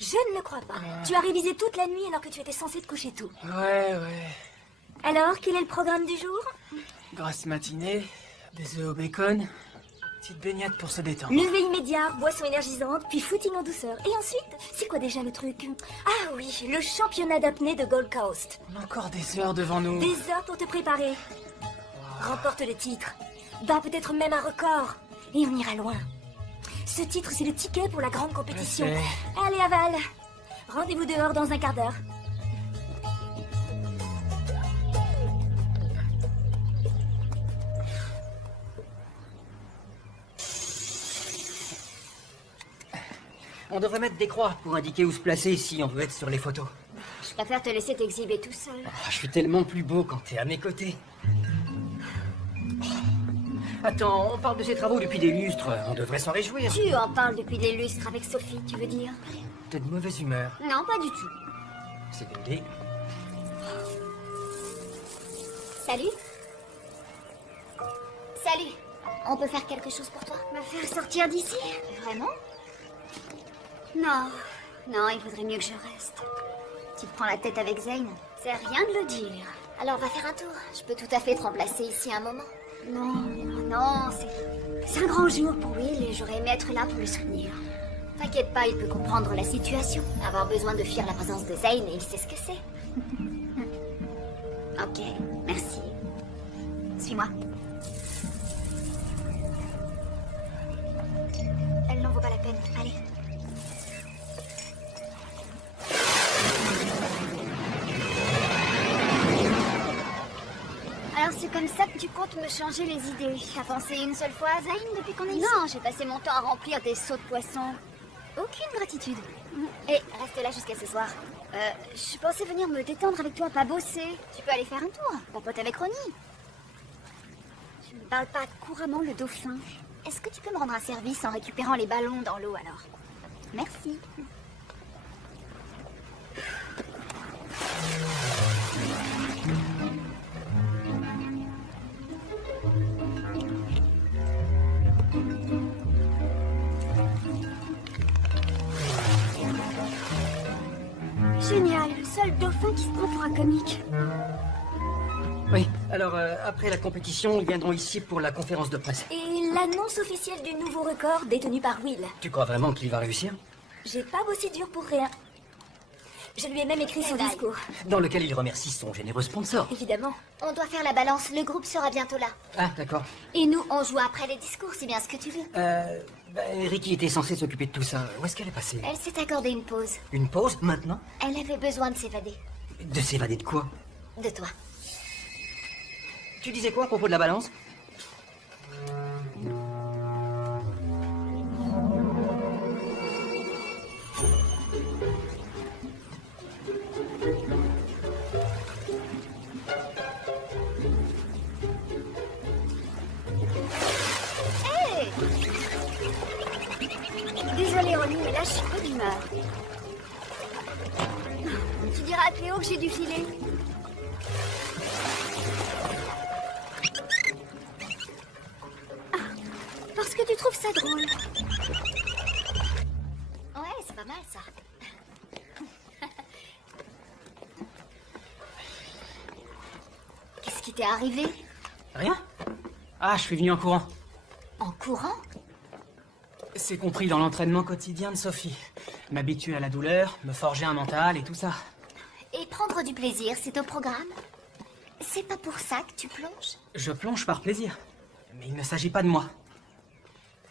Je ne le crois pas. Tu as révisé toute la nuit alors que tu étais censé te coucher tôt. Ouais. Alors, quel est le programme du jour? Grasse matinée, des œufs au bacon, petite baignade pour se détendre. Lever immédiat, boisson énergisante, puis footing en douceur. Et ensuite, c'est quoi déjà le truc? Ah oui, le championnat d'apnée de Gold Coast. On a encore des heures devant nous. Des heures pour te préparer. Remporte le titre. Bat peut-être même un record. Et on ira loin. Ce titre, c'est le ticket pour la grande compétition. Allez, aval. Rendez-vous dehors dans un quart d'heure. On devrait mettre des croix pour indiquer où se placer si on veut être sur les photos. Je préfère te laisser t'exhiber tout seul. Oh, je suis tellement plus beau quand t'es à mes côtés. Attends, on parle de ces travaux depuis des lustres. On devrait s'en réjouir. Tu en parles depuis des lustres avec Sophie, tu veux dire? T'es de mauvaise humeur. Non, pas du tout. C'est une idée. Salut. Salut. On peut faire quelque chose pour toi? Me faire sortir d'ici? Vraiment? Non. Non, il vaudrait mieux que je reste. Tu te prends la tête avec Zane? C'est rien de le dire. Alors va faire un tour. Je peux tout à fait te remplacer ici un moment. Non, c'est un grand jour pour Will et j'aurais aimé être là pour le soutenir. T'inquiète pas, il peut comprendre la situation. Avoir besoin de fuir la présence de Zane et il sait ce que c'est. Ok, merci. Suis-moi. Elle n'en vaut pas la peine. Allez. Alors c'est comme ça que tu comptes me changer les idées. T'as pensé une seule fois à Zane depuis qu'on est ici? Non, j'ai passé mon temps à remplir des seaux de poisson. Aucune gratitude. Et reste là jusqu'à ce soir. Je pensais venir me détendre avec toi, pas bosser. Tu peux aller faire un tour, papote avec Ronnie. Je ne parle pas couramment le dauphin. Est-ce que tu peux me rendre un service en récupérant les ballons dans l'eau alors? Merci. Génial, le seul dauphin qui se prend pour un comique. Oui, alors après la compétition, ils viendront ici pour la conférence de presse. Et l'annonce officielle du nouveau record détenu par Will. Tu crois vraiment qu'il va réussir? J'ai pas bossé dur pour rien. Je lui ai même écrit son discours. Dans lequel il remercie son généreux sponsor. Évidemment. On doit faire la balance, le groupe sera bientôt là. Ah, d'accord. Et nous, on joue après les discours, c'est bien ce que tu veux. Ricky était censée s'occuper de tout ça. Où est-ce qu'elle est passée? Elle s'est accordée une pause. Une pause, maintenant? Elle avait besoin de s'évader. De s'évader de quoi? De toi. Tu disais quoi à propos de la balance? Hey! Désolée, Ronnie, mais là, je suis pas d'humeur. Tu diras à Cléo que j'ai dû filer. Parce que tu trouves ça drôle. Ouais, c'est pas mal ça. Qu'est-ce qui t'est arrivé? Rien? Ah, je suis venu en courant. En courant? C'est compris dans l'entraînement quotidien de Sophie. M'habituer à la douleur, me forger un mental et tout ça. Et prendre du plaisir, c'est au programme? C'est pas pour ça que tu plonges? Je plonge par plaisir. Mais il ne s'agit pas de moi.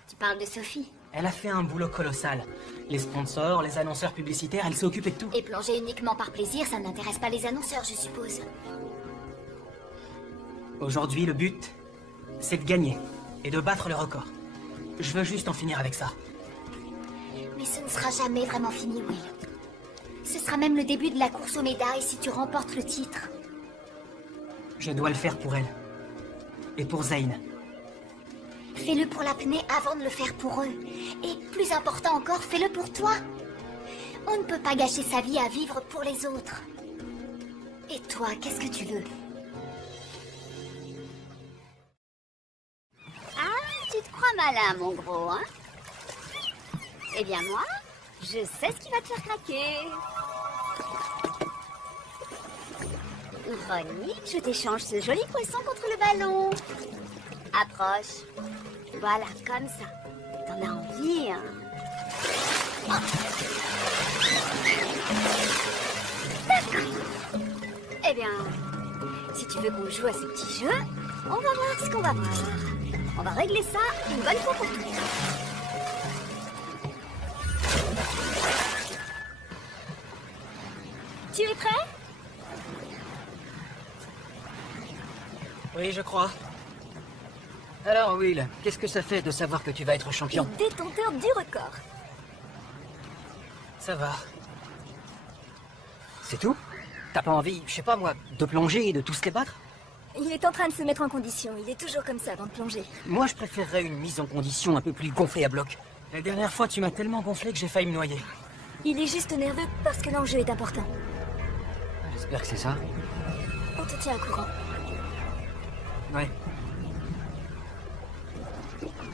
Tu parles de Sophie. Elle a fait un boulot colossal. Les sponsors, les annonceurs publicitaires, elle s'est occupée de tout. Et plonger uniquement par plaisir, ça n'intéresse pas les annonceurs, je suppose. Aujourd'hui, le but, c'est de gagner et de battre le record. Je veux juste en finir avec ça. Mais ce ne sera jamais vraiment fini, Will. Ce sera même le début de la course aux médailles si tu remportes le titre. Je dois le faire pour elle. Et pour Zane. Fais-le pour l'apnée avant de le faire pour eux. Et plus important encore, fais-le pour toi. On ne peut pas gâcher sa vie à vivre pour les autres. Et toi, qu'est-ce que tu veux? Ah, tu te crois malin, mon gros, hein? Eh bien moi, je sais ce qui va te faire craquer. Ronnie, je t'échange ce joli poisson contre le ballon. Approche. Voilà, comme ça. T'en as envie, hein? Oh. D'accord. Eh bien, si tu veux qu'on joue à ce petit jeu, on va voir ce qu'on va voir. On va régler ça une bonne fois pour toutes. Tu es prêt? Oui, je crois. Alors, Will, qu'est-ce que ça fait de savoir que tu vas être champion? Le détenteur du record. Ça va. C'est tout? T'as pas envie, je sais pas moi, de plonger et de tous les battre? Il est en train de se mettre en condition. Il est toujours comme ça avant de plonger. Moi, je préférerais une mise en condition un peu plus gonflée à bloc. La dernière fois, tu m'as tellement gonflé que j'ai failli me noyer. Il est juste nerveux parce que l'enjeu est important. J'espère que c'est ça. On te tient au courant. Ouais.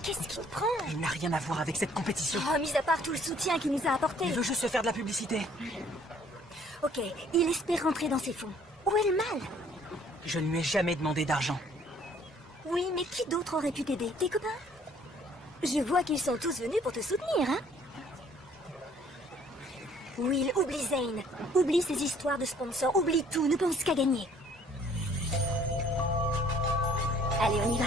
Qu'est-ce qui te prend? Il n'a rien à voir avec cette compétition. Oh, mis à part tout le soutien qu'il nous a apporté. Il veut juste se faire de la publicité. Ok, il espère rentrer dans ses fonds. Où est le mal? Je ne lui ai jamais demandé d'argent. Oui, mais qui d'autre aurait pu t'aider? Tes copains? Je vois qu'ils sont tous venus pour te soutenir, hein? Will, oublie Zane. Oublie ces histoires de sponsors. Oublie tout, ne pense qu'à gagner. Allez, on y va.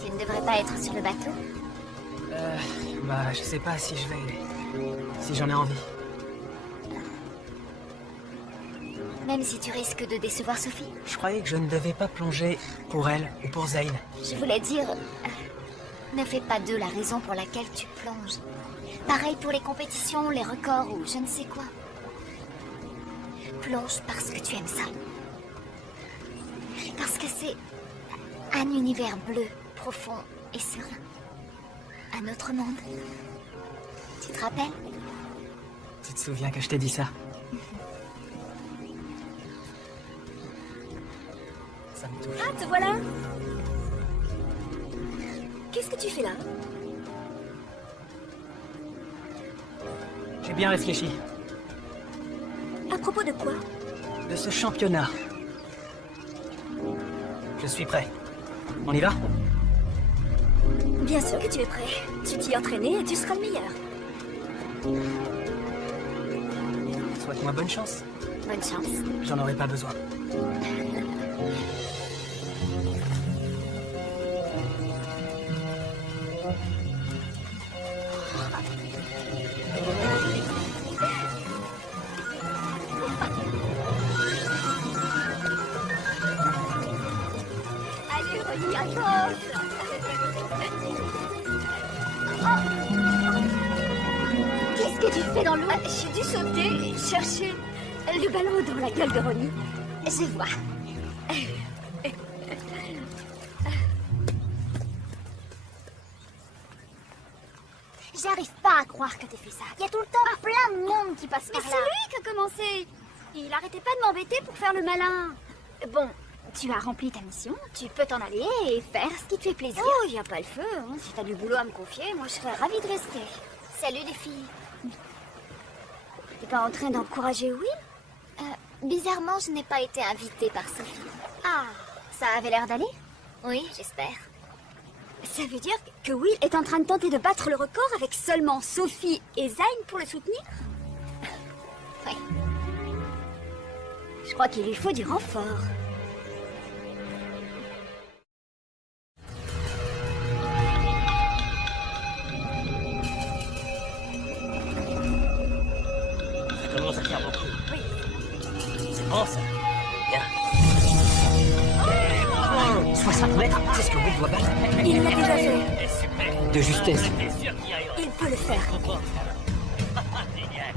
Tu ne devrais pas être sur le bateau? Bah, je sais pas si je vais... Si j'en ai envie. Même si tu risques de décevoir Sophie? Je croyais que je ne devais pas plonger pour elle ou pour Zane. Je voulais dire... ne fais pas d'eux la raison pour laquelle tu plonges. Pareil pour les compétitions, les records ou je ne sais quoi. Plonge parce que tu aimes ça. Parce que c'est un univers bleu, profond et serein. Un autre monde. Tu te rappelles? Tu te souviens que je t'ai dit ça? Ça me touche. Ah, te voilà! Qu'est-ce que tu fais là? J'ai bien réfléchi. À propos de quoi? De ce championnat. Je suis prêt. On y va? Bien sûr que tu es prêt. Tu t'y es entraîné et tu seras le meilleur. Souhaite-moi bonne chance. Bonne chance. J'en aurai pas besoin. Allez, Ronnie, à gauche. Qu'est-ce que tu fais dans l'eau? J'ai dû sauter et chercher le ballon dans la gueule de Ronnie. Je vois. J'arrive pas à croire que t'aies fait ça. Il y a tout le temps plein de monde qui passe par là. Mais c'est lui qui a commencé. Il arrêtait pas de m'embêter pour faire le malin. Bon, tu as rempli ta mission. Tu peux t'en aller et faire ce qui te fait plaisir. Oh, il n'y a pas le feu. Hein. Si t'as du boulot à me confier, moi je serais ravie de rester. Salut les filles. T'es pas en train d'encourager Will? Bizarrement, je n'ai pas été invitée par Sophie. Ah, ça avait l'air d'aller? Oui, j'espère. Ça veut dire que Will est en train de tenter de battre le record avec seulement Sophie et Zayn pour le soutenir? Oui. Je crois qu'il lui faut du renfort. Ça commence à faire beaucoup. Oui. C'est bon, ça. Bien. 60 mètres, c'est ce que Will doit battre. Il l'a déjà fait. Super. De justesse. Il peut le faire. Génial.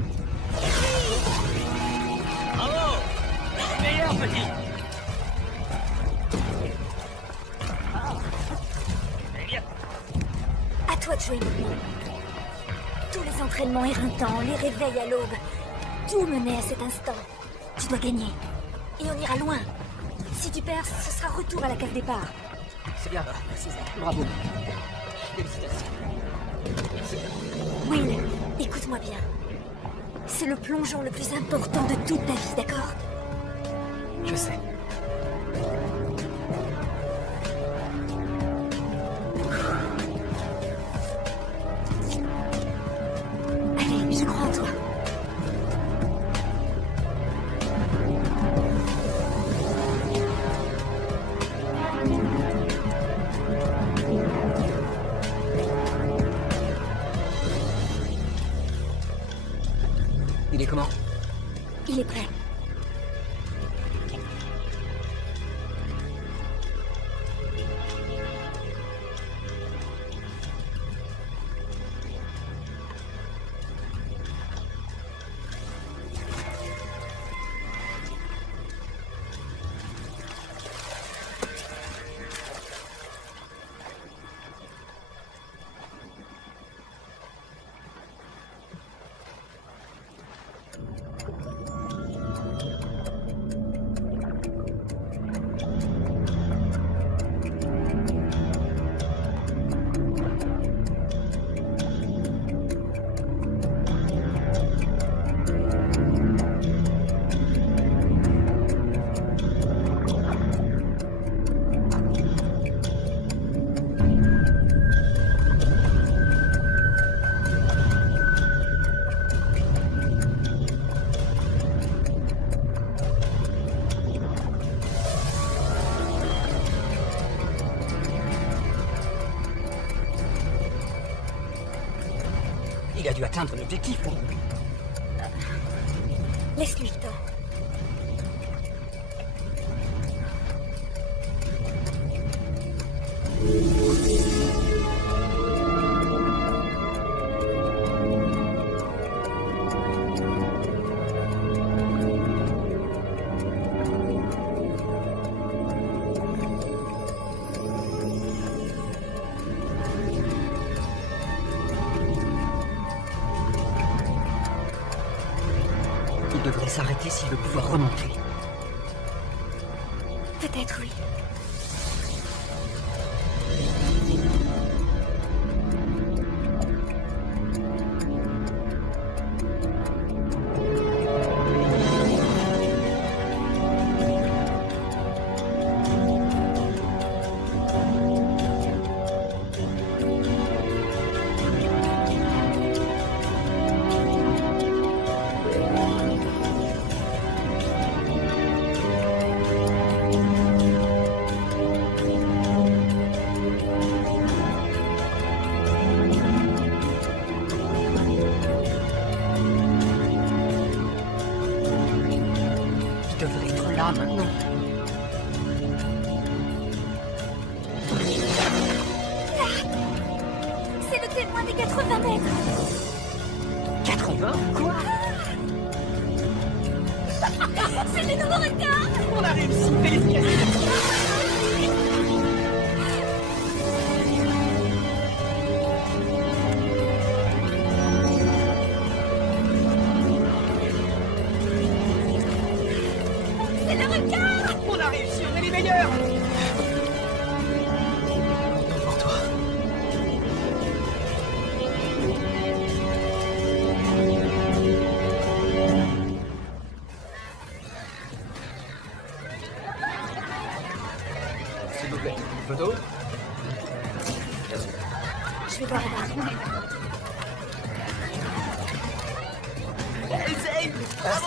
Bravo. Meilleur, petit. Très bien. À toi de jouer maintenant. Tous les entraînements éreintants, les réveils à l'aube, tout menait à cet instant. Tu dois gagner. Et on ira loin. Si tu perds, ce sera retour à la case départ. C'est bien, merci Zach. Bravo. Félicitations. Will, écoute-moi bien. C'est le plongeon le plus important de toute ta vie, d'accord? Je sais. Allez, je crois en toi. Il est comment? Il est prêt. Il a dû atteindre l'objectif. Laisse-lui le temps. Il devrait s'arrêter s'il veut pouvoir remonter. Peut-être oui. Il devrait être là maintenant. C'est le témoin des 80 mètres. 80? Quoi? C'est le nouveau record. On a réussi, félicitations. C'est le record. On a réussi, on est les meilleurs. Pour toi.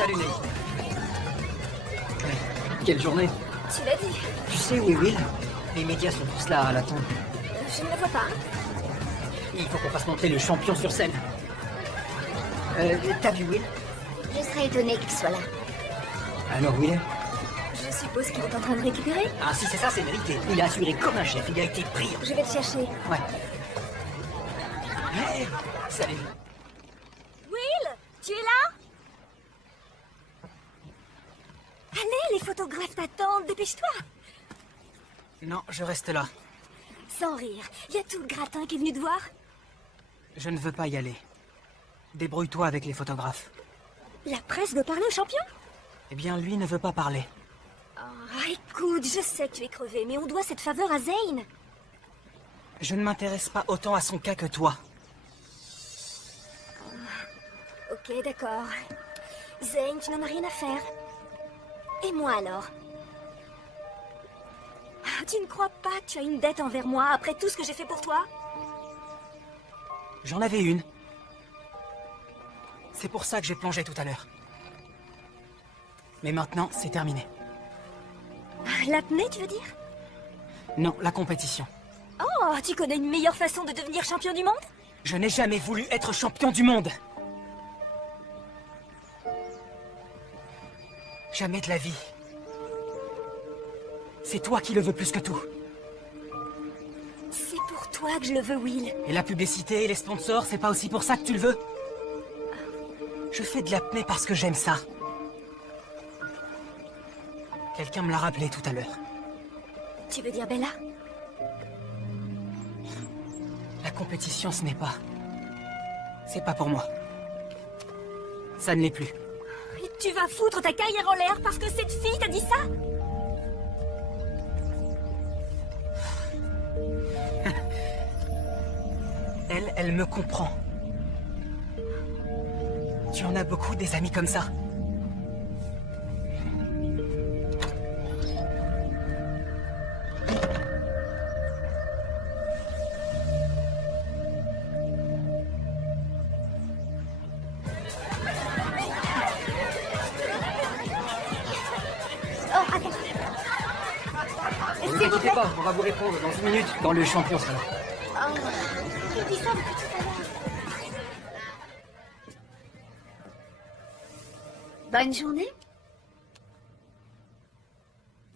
Salut, Nate. Quelle journée. Tu l'as dit. Tu sais où est Will? Les médias sont tous là à la tombe. Je ne le vois pas. Il faut qu'on fasse monter le champion sur scène. T'as vu Will? Je serais étonnée qu'il soit là. Alors Will? Je suppose qu'il est en train de récupérer. Ah si c'est ça, c'est mérité. Il a assuré comme un chef, il a été brillant. Je vais te chercher. Ouais. Hey, salut. Will, tu es là? Allez, les photographes t'attendent, dépêche-toi. Non, je reste là. Sans rire, y a tout le gratin qui est venu te voir. Je ne veux pas y aller. Débrouille-toi avec les photographes. La presse veut parler au champion? Eh bien, lui ne veut pas parler. Ah, écoute, je sais que tu es crevé, mais on doit cette faveur à Zane. Je ne m'intéresse pas autant à son cas que toi. Ok, d'accord. Zane, tu n'en as rien à faire. Et moi alors? Ah, tu ne crois pas que tu as une dette envers moi après tout ce que j'ai fait pour toi? J'en avais une. C'est pour ça que j'ai plongé tout à l'heure. Mais maintenant, c'est terminé. L'apnée, tu veux dire? Non, la compétition. Oh, tu connais une meilleure façon de devenir champion du monde? Je n'ai jamais voulu être champion du monde. Jamais de la vie. C'est toi qui le veux plus que tout. C'est pour toi que je le veux, Will. Et la publicité et les sponsors, c'est pas aussi pour ça que tu le veux? Je fais de l'apnée parce que j'aime ça. Quelqu'un me l'a rappelé tout à l'heure. Tu veux dire Bella? La compétition, ce n'est pas... C'est pas pour moi. Ça ne l'est plus. Et tu vas foutre ta carrière en l'air parce que cette fille t'a dit ça? Elle me comprend. Tu en as beaucoup des amis comme ça? Oh, attends. Ne vous inquiétez pas, on va vous répondre dans 1 minute quand le champion sera là. Oh, j'ai dit ça depuis tout à l'heure. Bonne journée.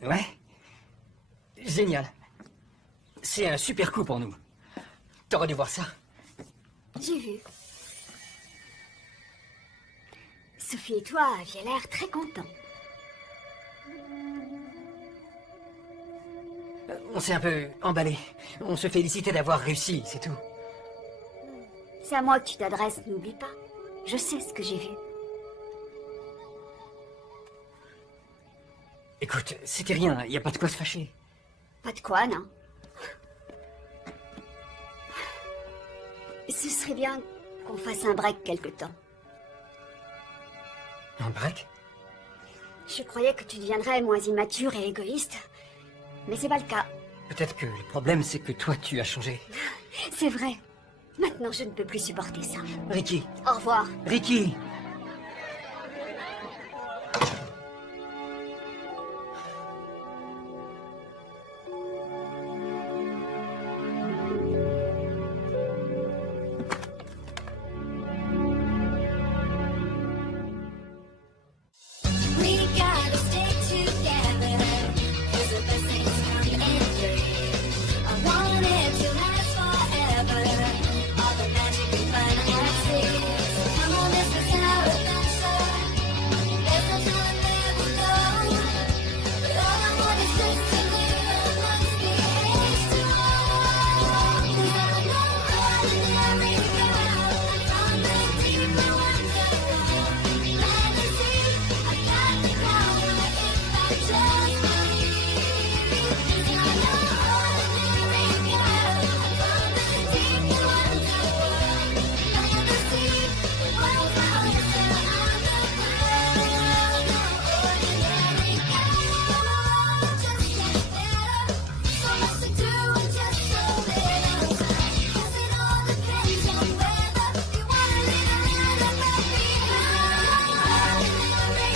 Ouais. Génial. C'est un super coup pour nous. T'aurais dû voir ça. J'ai vu. Sophie et toi aviez l'air très contents. On s'est un peu emballé. On se félicitait d'avoir réussi, c'est tout. C'est à moi que tu t'adresses, n'oublie pas. Je sais ce que j'ai vu. Écoute, c'était rien, y a pas de quoi se fâcher. Pas de quoi, non. Ce serait bien qu'on fasse un break quelque temps. Un break? Je croyais que tu deviendrais moins immature et égoïste. Mais c'est pas le cas. Peut-être que le problème, c'est que toi, tu as changé. C'est vrai. Maintenant, je ne peux plus supporter ça. Ricky. Au revoir. Ricky. We gotta stay together, 'cause the best things come in three. I want it to last forever, all the magic and fun at sea. So come on, this is our adventure. There's no telling where we'll go, but all I want is just to live amongst the H2O. 'Cause I'm no ordinary girl, I'm from the deep blue underworld. Let me see, I've got the power if I just believe. 'Cause I'm no ordinary girl, I'm from the deep blue underworld. Let me see, the world's my oyster, I'm the pearl. No ordinary girl, just gets better. So much to do and just so little time. 'Cause it all depends on whether you wanna live or let me high. Ordinary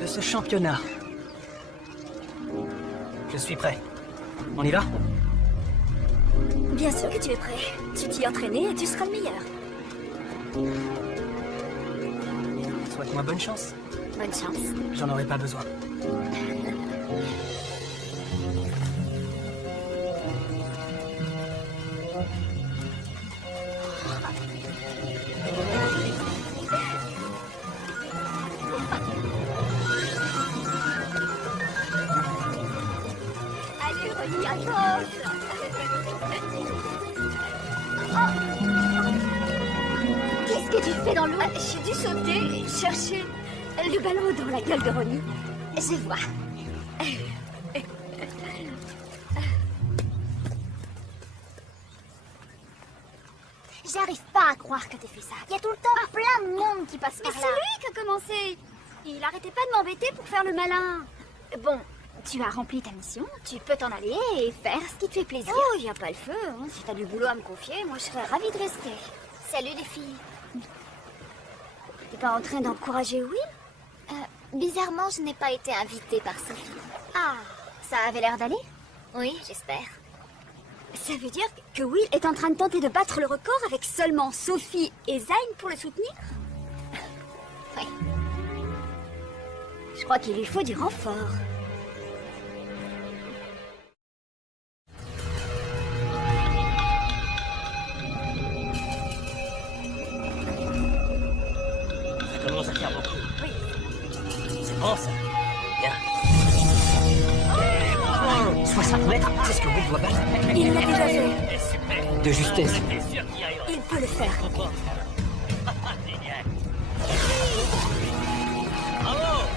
de ce championnat. Je suis prêt. On y va? Bien sûr que tu es prêt. Tu t'y es entraîné et tu seras le meilleur. Souhaite-moi bonne chance. Bonne chance. J'en aurai pas besoin. Allez, Ronnie, à gauche. Qu'est-ce que tu fais dans l'eau? J'ai dû sauter et chercher le ballon dans la gueule de Ronnie. Je vois. J'arrive pas à croire que t'aies fait ça. Il y a tout le temps plein de monde qui passe par là. Mais c'est lui qui a commencé. Il arrêtait pas de m'embêter pour faire le malin. Bon, tu as rempli ta mission. Tu peux t'en aller et faire ce qui te fait plaisir. Oh, il y a pas le feu. Hein. Si t'as du boulot à me confier, moi je serais ravie de rester. Salut les filles. T'es pas en train d'encourager Will? Bizarrement, je n'ai pas été invitée par Sophie. Ah, ça avait l'air d'aller? Oui, j'espère. Ça veut dire que Will est en train de tenter de battre le record avec seulement Sophie et Zayn pour le soutenir? Oui. Je crois qu'il lui faut du renfort. Ça commence à faire beaucoup. Oui. C'est bon, ça. Bien. 60 mètres, c'est ce que Will doit battre. Il l'a déjà fait. De justesse. Il peut le faire. Génial. Bravo.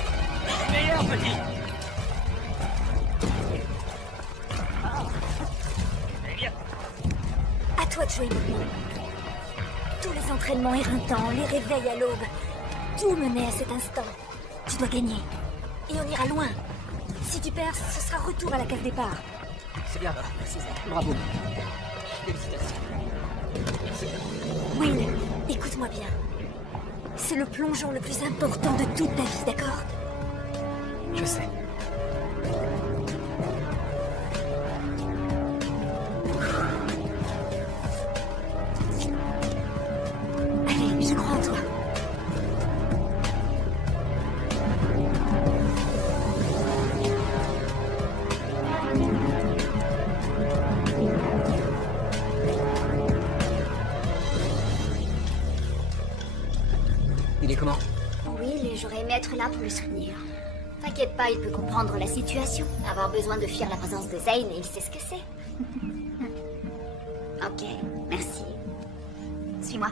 Meilleur petit. Bien. À toi de jouer maintenant. Tous les entraînements éreintants, les réveils à l'aube, tout menait à cet instant. Tu dois gagner. Et on ira loin. Si tu perds, ce sera retour à la case départ. C'est bien, merci Zach. Bravo. Félicitations. Will, écoute-moi bien. C'est le plongeon le plus important de toute ta vie, d'accord? Je sais. Allez, je crois en toi. Il est comment? Will, j'aurais aimé être là pour le soutenir. T'inquiète pas, il peut comprendre la situation. Avoir besoin de fuir la présence de Zayn et il sait ce que c'est. Ok, merci. Suis-moi.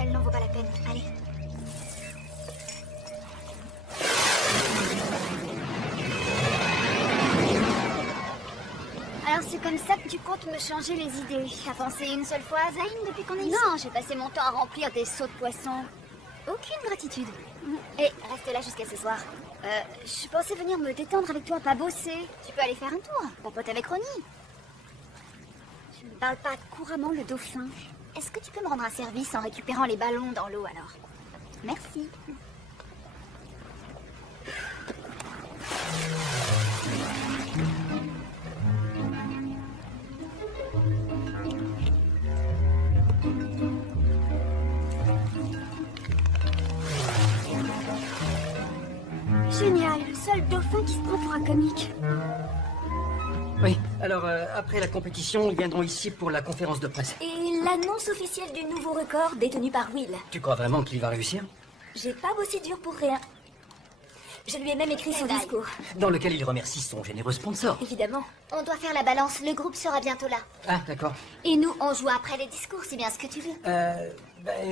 Elle n'en vaut pas la peine. Allez. Alors c'est comme ça que tu comptes me changer les idées. T'as pensé une seule fois à Zayn depuis qu'on est ici? Non, j'ai passé mon temps à remplir des seaux de poisson. Aucune gratitude. Et reste là jusqu'à ce soir. Je pensais venir me détendre avec toi, pas bosser. Tu peux aller faire un tour, papote avec Ronnie. Je ne parle pas couramment le dauphin. Est-ce que tu peux me rendre un service en récupérant les ballons dans l'eau alors? Merci. Génial, le seul dauphin qui se prend pour un comique. Oui, alors après la compétition, ils viendront ici pour la conférence de presse. Et l'annonce officielle du nouveau record détenu par Will. Tu crois vraiment qu'il va réussir? J'ai pas bossé dur pour rien. Je lui ai même écrit son discours. Dans lequel il remercie son généreux sponsor. Évidemment. On doit faire la balance, le groupe sera bientôt là. Ah, d'accord. Et nous, on joue après les discours, c'est bien ce que tu veux.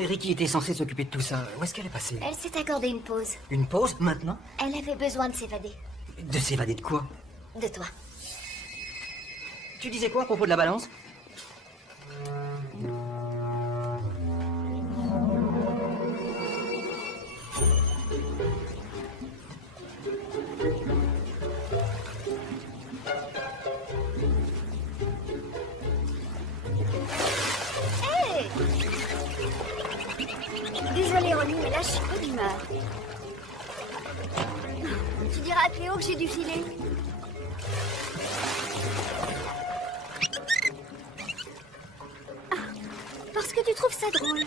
Ricky était censée s'occuper de tout ça. Où est-ce qu'elle est passée? Elle s'est accordée une pause. Une pause, maintenant? Elle avait besoin de s'évader. De s'évader de quoi? De toi. Tu disais quoi à propos de la balance? Désolée, Véronique, mais là, je suis pas d'humeur. Tu diras à Cléo que j'ai dû filer. Ah, parce que tu trouves ça drôle.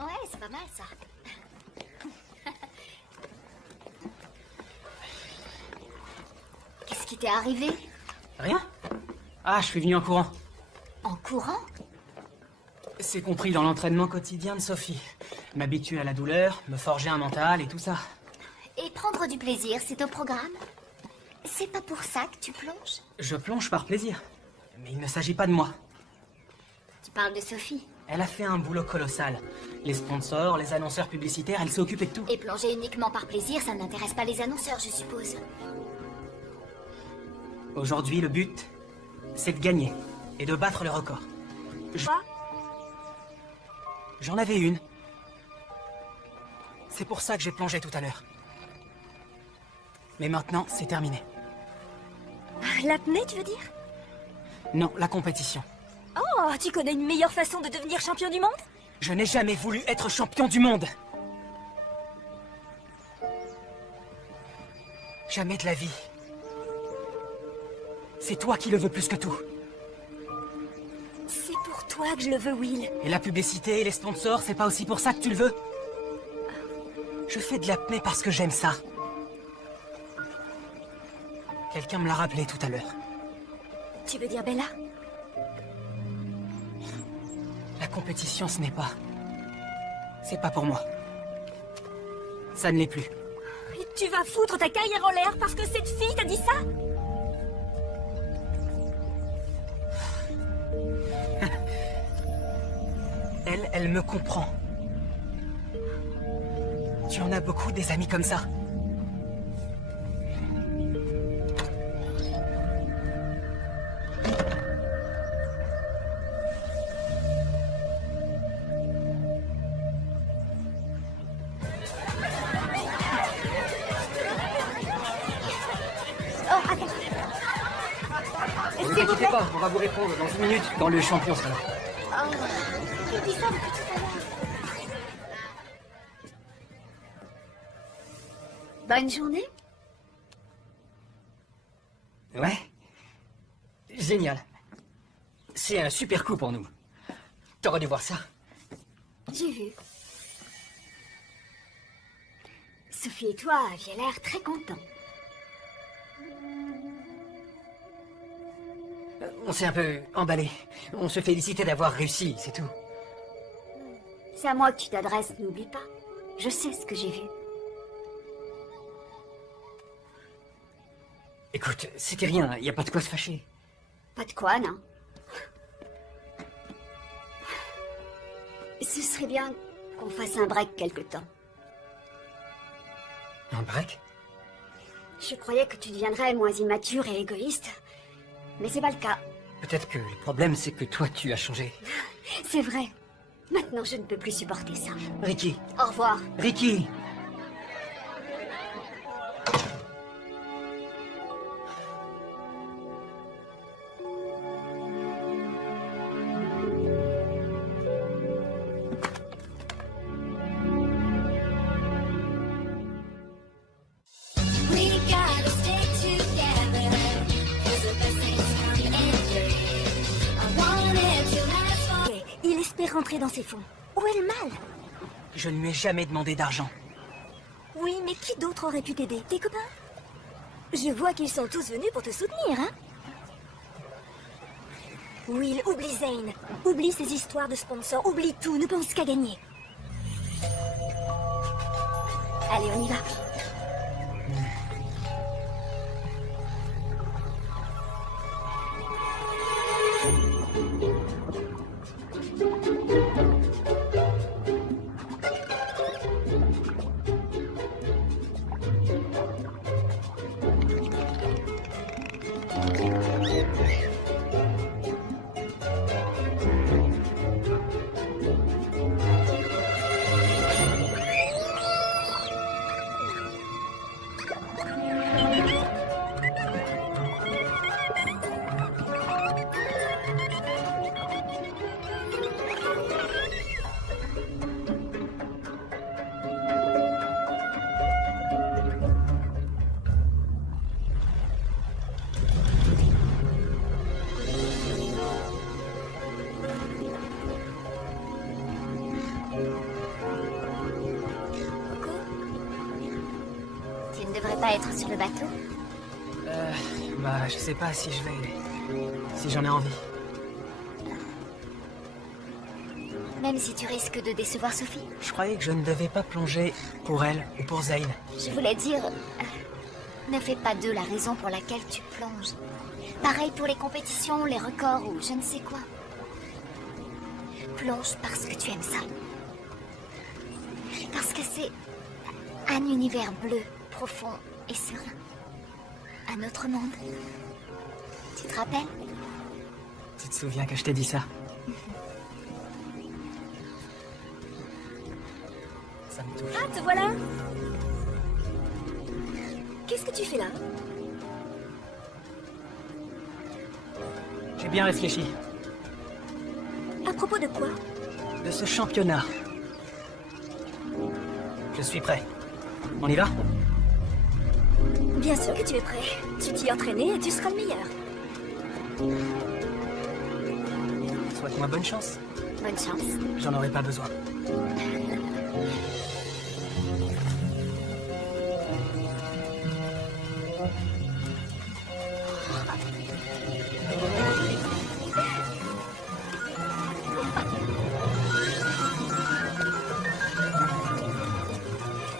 Ouais, c'est pas mal, ça. Qu'est-ce qui t'est arrivé? Rien? Ah, je suis venu en courant. En courant? C'est compris dans l'entraînement quotidien de Sophie. M'habituer à la douleur, me forger un mental et tout ça. Et prendre du plaisir, c'est au programme? C'est pas pour ça que tu plonges? Je plonge par plaisir. Mais il ne s'agit pas de moi. Tu parles de Sophie. Elle a fait un boulot colossal. Les sponsors, les annonceurs publicitaires, elle s'est occupée de tout. Et plonger uniquement par plaisir, ça n'intéresse pas les annonceurs, je suppose. Aujourd'hui, le but, c'est de gagner et de battre le record. Quoi? J'en avais une. C'est pour ça que j'ai plongé tout à l'heure. Mais maintenant, c'est terminé. L'apnée, tu veux dire? Non, la compétition. Oh, tu connais une meilleure façon de devenir champion du monde? Je n'ai jamais voulu être champion du monde. Jamais de la vie. C'est toi qui le veux plus que tout. C'est pour toi que je le veux, Will. Et la publicité et les sponsors, c'est pas aussi pour ça que tu le veux? Je fais de l'apnée parce que j'aime ça. Quelqu'un me l'a rappelé tout à l'heure. Tu veux dire Bella? La compétition, ce n'est pas... C'est pas pour moi. Ça ne l'est plus. Et tu vas foutre ta carrière en l'air parce que cette fille t'a dit ça? Elle me comprend. Tu en as beaucoup des amis comme ça. Oh, attends. Ne vous inquiétez pas, on va vous répondre dans 1 minute quand le champion sera là. Tu dis ça depuis tout à l'heure. Bonne journée. Ouais. Génial. C'est un super coup pour nous. T'aurais dû voir ça. J'ai vu. Sophie et toi aviez l'air très contents. On s'est un peu emballé. On se félicitait d'avoir réussi, c'est tout. C'est à moi que tu t'adresses, n'oublie pas. Je sais ce que j'ai vu. Écoute, c'était rien, y a pas de quoi se fâcher. Pas de quoi, non? Ce serait bien qu'on fasse un break quelque temps. Un break? Je croyais que tu deviendrais moins immature et égoïste. Mais c'est pas le cas. Peut-être que le problème, c'est que toi, tu as changé. C'est vrai. Maintenant, je ne peux plus supporter ça. Ricky. Au revoir. Ricky. We gotta stay together, 'cause the best things come in three. I want it to last for. Ok, il espère rentrer dans ses fonds. Où est le mal? Je ne lui ai jamais demandé d'argent. Oui, mais qui d'autre aurait pu t'aider? Tes copains? Je vois qu'ils sont tous venus pour te soutenir, hein? Will, oublie Zane. Oublie ces histoires de sponsors. Oublie tout, ne pense qu'à gagner. Allez, on y va. pas être sur le bateau? Bah, je sais pas si je vais... si j'en ai envie. Même si tu risques de décevoir Sophie? Je croyais que je ne devais pas plonger pour elle ou pour Zane. Je voulais dire... ne fais pas d'eux la raison pour laquelle tu plonges. Pareil pour les compétitions, les records ou je ne sais quoi. Plonge parce que tu aimes ça. Parce que c'est un univers bleu, profond et serein. Un autre monde. Tu te rappelles? Tu te souviens que je t'ai dit ça? Ça me touche. Ah, te voilà. Qu'est-ce que tu fais là? J'ai bien réfléchi. À propos de quoi? De ce championnat. Je suis prêt. On y va? Bien sûr que tu es prêt. Tu t'y es entraîné et tu seras le meilleur. Souhaite-moi bonne chance. Bonne chance. J'en aurai pas besoin.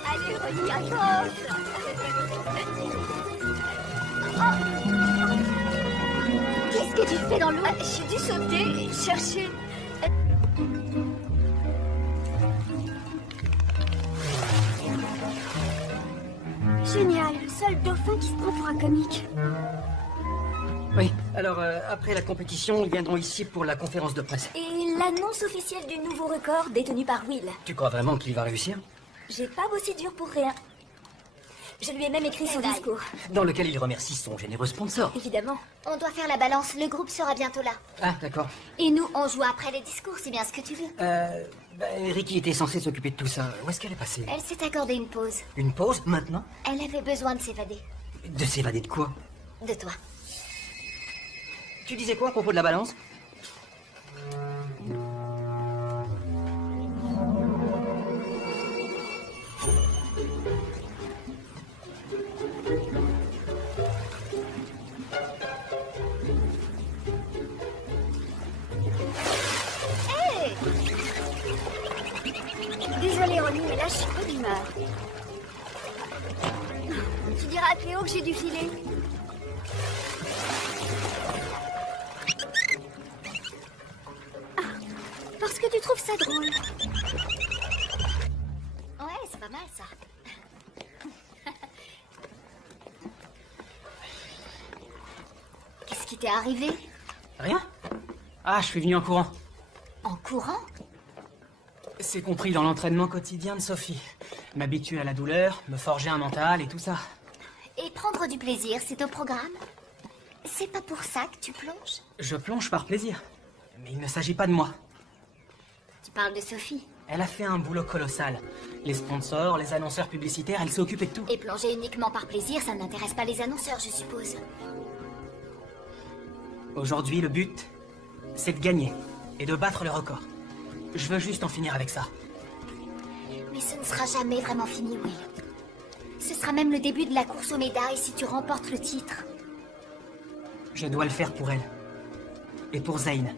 Allez, Ronnie, accroche. Qu'est-ce que tu fais dans l'eau? J'ai dû sauter et chercher... Génial, le seul dauphin qui se prend pour un comique. Oui, alors après la compétition, ils viendront ici pour la conférence de presse. Et l'annonce officielle du nouveau record détenu par Will. Tu crois vraiment qu'il va réussir? J'ai pas bossé dur pour rien. Je lui ai même écrit son discours. Dans lequel il remercie son généreux sponsor. Évidemment. On doit faire la balance, le groupe sera bientôt là. Ah, d'accord. Et nous, on joue après les discours, c'est bien ce que tu veux. Ricky était censée s'occuper de tout ça. Où est-ce qu'elle est passée? Elle s'est accordée une pause. Une pause, maintenant? Elle avait besoin de s'évader. De s'évader de quoi? De toi. Tu disais quoi à propos de la balance? Désolée, Ronnie, mais là, je suis pas d'humeur. Tu diras à Cléo que j'ai dû filer. Ah, parce que tu trouves ça drôle. Ouais, c'est pas mal, ça. Qu'est-ce qui t'est arrivé? Rien? Ah, je suis venu en courant. En courant? C'est compris dans l'entraînement quotidien de Sophie. M'habituer à la douleur, me forger un mental et tout ça. Et prendre du plaisir, c'est au programme? C'est pas pour ça que tu plonges? Je plonge par plaisir. Mais il ne s'agit pas de moi. Tu parles de Sophie. Elle a fait un boulot colossal. Les sponsors, les annonceurs publicitaires, elle s'est occupée de tout. Et plonger uniquement par plaisir, ça n'intéresse pas les annonceurs, je suppose. Aujourd'hui, le but, c'est de gagner et de battre le record. Je veux juste en finir avec ça. Mais ce ne sera jamais vraiment fini, Will. Ce sera même le début de la course aux médailles si tu remportes le titre. Je dois le faire pour elle. Et pour Zane.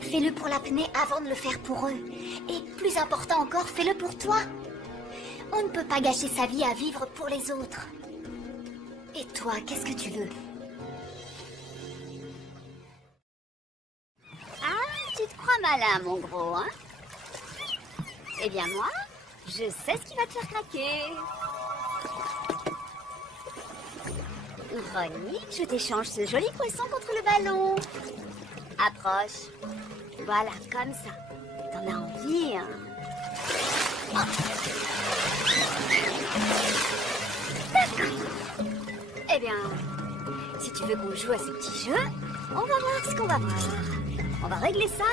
Fais-le pour l'apnée avant de le faire pour eux. Et plus important encore, fais-le pour toi. On ne peut pas gâcher sa vie à vivre pour les autres. Et toi, qu'est-ce que tu veux? Ah, tu te crois malin, mon gros, hein? Eh bien, moi, je sais ce qui va te faire craquer. Ronnie, je t'échange ce joli poisson contre le ballon. Approche. Voilà, comme ça. T'en as envie, hein? D'accord. Eh bien, si tu veux qu'on joue à ce petit jeu, on va voir ce qu'on va voir. On va régler ça